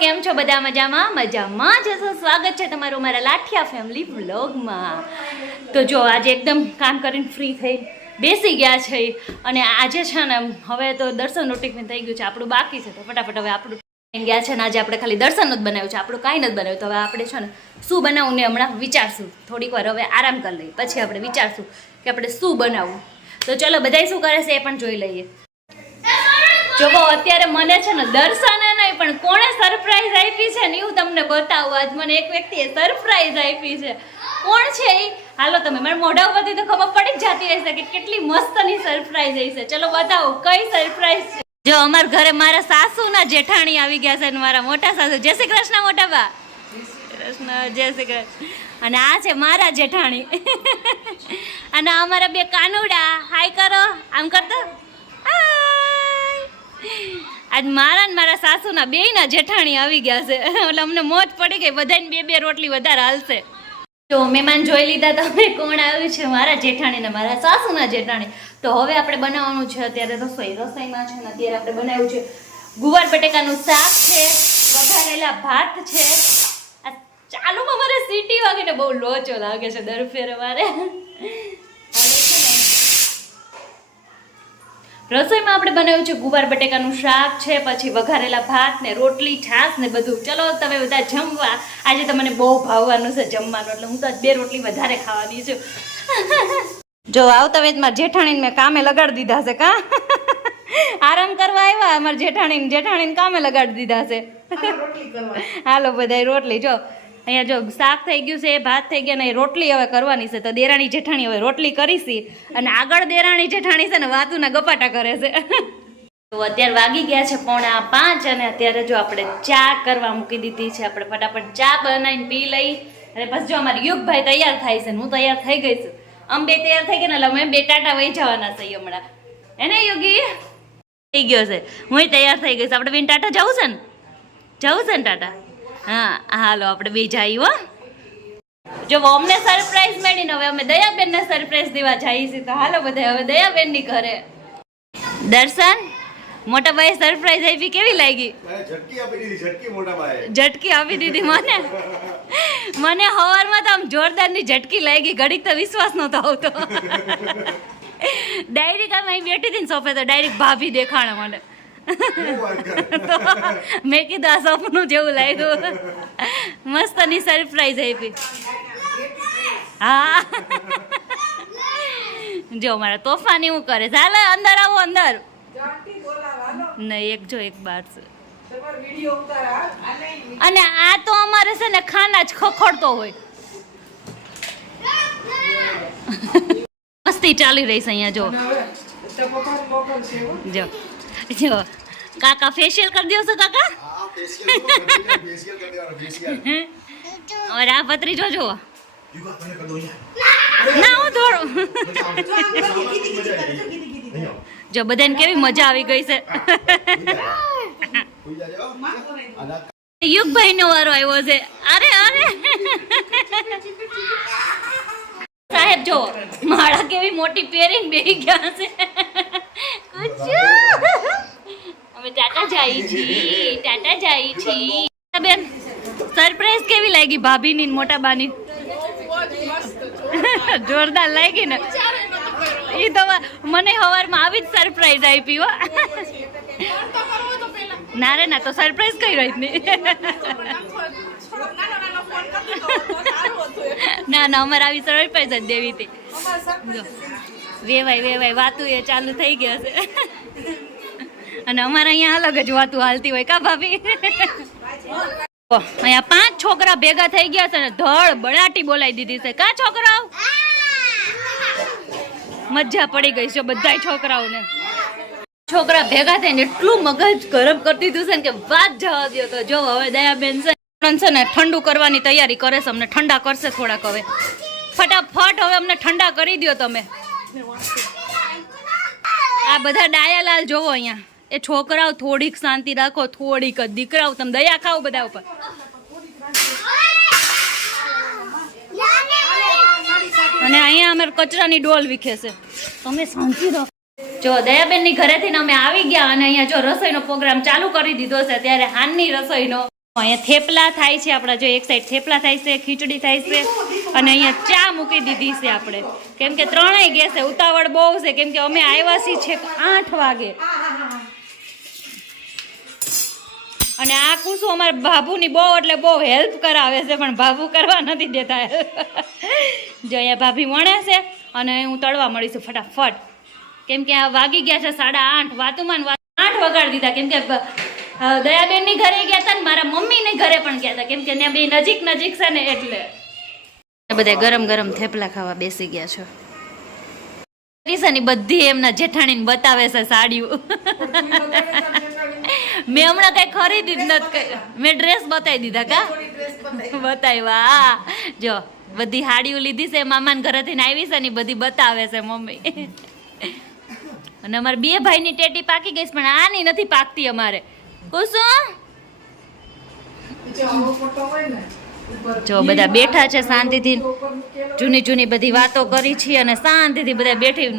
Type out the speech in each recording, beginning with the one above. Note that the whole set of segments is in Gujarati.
કેમ છો બધા? મજામાં જશો. સ્વાગત છે તમારું મારા લાઠિયા ફેમિલી વ્લોગમાં. તો જો આજે એકદમ કામ કરીને ફ્રી થઈ બેસી ગયા છે અને આજે છે ને હવે તો દર્શનનું ટિફિન થઈ ગયું છે, આપણું બાકી છે. તો ફટાફટ હવે આપણું ગયા છે ને આજે આપણે ખાલી દર્શન જ બનાવ્યું છે, આપણું કાંઈ નથી બનાવ્યું. તો હવે આપણે છે ને શું બનાવવું ને હમણાં વિચારશું. થોડીક વાર હવે આરામ કરી લઈએ, પછી આપણે વિચારશું કે આપણે શું બનાવવું. તો ચલો બધાય શું કરે છે એ પણ જોઈ લઈએ. જો અત્યારે મને છે ને દર્શને નહીં પણ કોણે સરપ્રાઈઝ આપી છે ને એવું તમને બતાવું. આજ મને એક વ્યક્તિએ સરપ્રાઈઝ આપી છે. કોણ છે એ હાલો તમે મારા મોઢા ઉપરથી તો ખબર પડી જ જતી હશે કે કેટલી મસ્તની સરપ્રાઈઝ હશે. ચલો બતાવો કઈ સરપ્રાઈઝ છે. જો અમારા ઘરે મારા સાસુના જેઠાણી આવી ગયા છે ને મારા મોટા સાસુ. જય શ્રી કૃષ્ણ મોટા બા. કૃષ્ણ જય શ્રી કૃષ્ણ. અને આ છે મારા જેઠાણી અને અમારા બે કાનુડા. હાય કરો, આમ કરતો. આજ મારા ને મારા સાસુના બેયના જેઠાણી આવી ગયા છે એટલે અમને મોજ પડી ગઈ. બધાને બે બે રોટલી વધારે હાલશે. તો મહેમાન જોઈ લીધા તમે કોણ આવ્યું છે? મારા જેઠાણી ને મારા સાસુના જેઠાણી. તો હવે આપણે બનાવવાનું છે અત્યારે રસોઈમાં છે ને અત્યારે આપણે બનાવ્યું છે ગુવાર બટેકાનું શાક છે, વઘારેલા ભાત છે. ચાલુમાં મારે સીટી વાગીને બહુ લોચો લાગે છે દર ફેરે મારે. રસોઈમાં આપણે બનાવ્યું છે ગુવાર બટેકાનું શાક છે, પછી વઘારેલા ભાત ને રોટલી, છાશ ને બધું. ચલો તમે બધા જમવા. આજે તો મને બહુ ભાવવાનું છે જમવાનું, એટલે હું તો બે રોટલી વધારે ખાવાની છું. જો આવતા વેચમાં જેઠાણીને મેં કામે લગાડી દીધા છે. કા આરામ કરવા આવ્યા અમારા જેઠાણીને કામે લગાડી દીધા છે. હાલો બધા રોટલી. જો અહીંયા જો શાક થઈ ગયું છે, ભાત થઈ ગયા ને રોટલી હવે કરવાની છે. તો દેરાણી જેઠાણી હવે રોટલી કરીશી અને આગળ દેરાણી જેઠાણી છે ને વાતુના ગપાટા કરે છે. તો અત્યારે વાગી ગયા છે 4:45 અને અત્યારે જો આપણે ચા કરવા મૂકી દીધી છે. આપણે ફટાફટ ચા બનાવીને પી લઈ અને પછી જો અમારી યુગભાઈ તૈયાર થાય છે, હું તૈયાર થઈ ગઈ છું. અમે બે તૈયાર થઈ ગયા ને એટલે અમે બે ટાટા વહી જવાના છે હમણાં. એને યોગી થઈ ગયો છે, હું તૈયાર થઈ ગઈ છું. આપણે બેન ટાટા જવું છે ને ટાટા? હા હાલો આપણે બે જઈએ. હો જો અમને સરપ્રાઈઝ મળીને હવે અમે દયાબેનને સરપ્રાઈઝ દેવા જઈએ છીએ. તો હાલો બધા હવે દયાબેનની ઘરે. દર્શન મોટા ભાઈ સરપ્રાઈઝ આપી, કેવી લાગી? ઝટકી આપી દીધી મને હવારમાં તો આમ જોરદારની ઝટકી લાગી. ઘડીક તો વિશ્વાસ નહોતો આવતો. ડાયરેક્ટ આમ અહીં બેઠી હતી ને સોફે તો ડાયરેક્ટ ભાભી દેખાણા મને. તો મેં કીધું આ સપનું જેવું લાગ્યું. મસ્તની સરપ્રાઈઝ આપી. હા જો મારા તોફાની હું કરે. ચાલે અંદર આવો, અંદર નહીં. એક જો એક બાર છે અને આ તો અમારે છે ને ખાના જ ખખડતો હોય. મસ્તી ચાલી રહી છે અહીંયા. જો જો કાકા ફેશિયલ કરી દો છો કાકા. और આ પતરી જોજો ના હું થોડું જો બધાને કેવી મજા આવી ગઈ છે. યુગભાઈ નો વારો આવ્યો છે. અરે સાહેબ જો માળા કેવી મોટી પહેરીને બેસી ગયા છે. અમે ટાટા જાય છી. બેન સરપ્રાઈઝ કેવી લાગી ભાભીની મોટા બાની? જોરદાર લાગી ને? એ તો મને સવારમાં આવી જ સરપ્રાઈઝ આપી. હો ના રે ના, તો સરપ્રાઈઝ કઈ રહી નહીં. ના અમારે આવી સરપ્રાઈઝ જ દેવી હતી. વેવાય વાતું એ ચાલુ થઈ ગયા છે અને અમારે અહીંયા અલગ જ વાતું હાલતી હોય. કા ભાભી? અહીંયા 5 છોકરા ભેગા થઈ ગયા છે ને ધડ બળાટી બોલાવી દીધી છે. કા છોકરાઓ? મજા પડી ગઈ છે બધા છોકરાઓને. છોકરા ભેગા થઈને એટલું મગજ ગરમ કરી દીધું છે ને કે વાત જવા દો. તો જો હવે દયાબેન છે ને ઠંડુ કરવાની તૈયારી કરે છે. અમને ઠંડા કરશે થોડાક. હવે ફટાફટ હવે અમને ઠંડા કરી દો તમે. આ બધા ડાયાલાલ જોવો અહીંયા. એ છોકરાઓ થોડીક શાંતિ રાખો, થોડીક જ. દીકરાઓ તમે દયા ખાઓ બધા ઉપર. અને અહીંયા અમારે કચરાની ડોલ વિખે છે તમે શાંતિ રહો. જો દયાબેનની ઘરેથી ને અમે આવી ગયા અને અહીંયા જો રસોઈનો પ્રોગ્રામ ચાલુ કરી દીધો છે. ત્યારે હાનની રસોઈનો અહીંયા થેપલા થાય છે આપણા. જો એક સાઈડ થેપલા થાય છે, ખીચડી થાય છે અને અહીંયા ચા મૂકી દીધી છે આપણે. કેમ કે ત્રણેય ગેસે ઉતાવળ બહુ છે. કેમ કે અમે આવ્યા છીએ છેક 8 વાગે. અને આ કુસુ અમારા બાબુની બહુ એટલે બહુ હેલ્પ કરાવે છે, પણ બાબુ કરવા નથી દેતા. જો અહીંયા ભાભી વણે છે અને હું તળવા મળીશું ફટાફટ. કેમ કે આ વાગી ગયા છે 8:30. વાતુમાં 8 વગાડી દીધા. કેમ કે દયાબેનની ઘરે ગયા હતા ને મારા મમ્મીની ઘરે પણ ગયા હતા. કેમ કે ત્યાં બે નજીક છે ને એટલે બધા ગરમ ગરમ થેપલા ખાવા બેસી ગયા છે. બધી એમના જેઠાણીને બતાવે છે સાડીઓ. મેં હમણાં કઈ ખરીદી જ નથી. મેં ડ્રેસ બતાવી દીધા કા બતાવ્યા. જો બધી સાડીઓ લીધી છે મામાના ઘરેથી આવી છે ને બધી બતાવે છે મમ્મી. અને અમારે 2 ભાઈની ટેટી પાકી ગઈ છે પણ આની નથી પાકતી અમારે. કુસુમ જો બધા બેઠા છે શાંતિથી. જૂની બધી વાતો કરી છે અને શાંતિથી બધા બેઠી.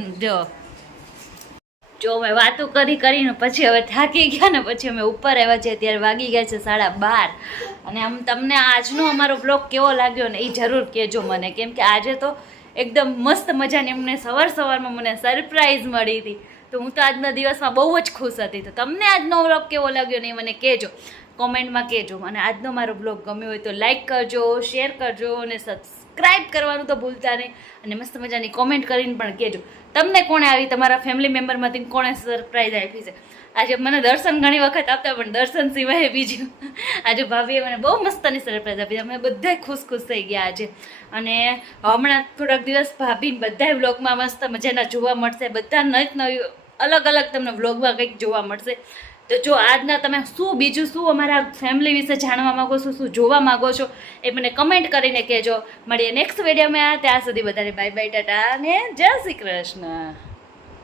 જો અમે વાતો કરીને પછી હવે થાકી ગયા ને પછી અમે ઉપર આવ્યા છીએ. ત્યારે વાગી ગયા છે 12:30. અને આમ તમને આજનો અમારો બ્લોગ કેવો લાગ્યો ને એ જરૂર કહેજો મને. કેમ કે આજે તો એકદમ મસ્ત મજાની અમને સવારમાં મને સરપ્રાઈઝ મળી હતી. તો હું તો આજના દિવસમાં બહુ જ ખુશ હતી. તો તમને આજનો બ્લોગ કેવો લાગ્યો ને એ મને કહેજો, કોમેન્ટમાં કહેજો. અને આજનો મારો બ્લોગ ગમ્યો હોય તો લાઈક કરજો, શેર કરજો અને સબસ્ક્રાઈબ કરવાનું તો ભૂલતા નહીં. અને મસ્ત મજાની કોમેન્ટ કરીને પણ કહેજો તમને કોણે આવી તમારા ફેમિલી મેમ્બરમાંથી કોણે સરપ્રાઈઝ આપી છે. આજે મને દર્શન ઘણી વખત આપતા પણ દર્શન સિવાય બીજું આજે ભાભીએ મને બહુ મસ્તની સરપ્રાઈઝ આપી. અમે બધા ખુશ થઈ ગયા આજે. અને હમણાં થોડાક દિવસ ભાભીને બધા વ્લોગમાં મસ્ત મજાના જોવા મળશે. બધા નવી અલગ તમને વ્લોગમાં કંઈક જોવા મળશે. તો જો આજના તમે બીજું શું અમારા ફેમિલી વિશે જાણવા માગો છો, શું જોવા માગો છો એ મને કમેન્ટ કરીને કહેજો. મળીએ નેક્સ્ટ વિડીયોમાં. ત્યાં સુધી બધાને બાય બાય, ટાટા અને જય શ્રી કૃષ્ણ.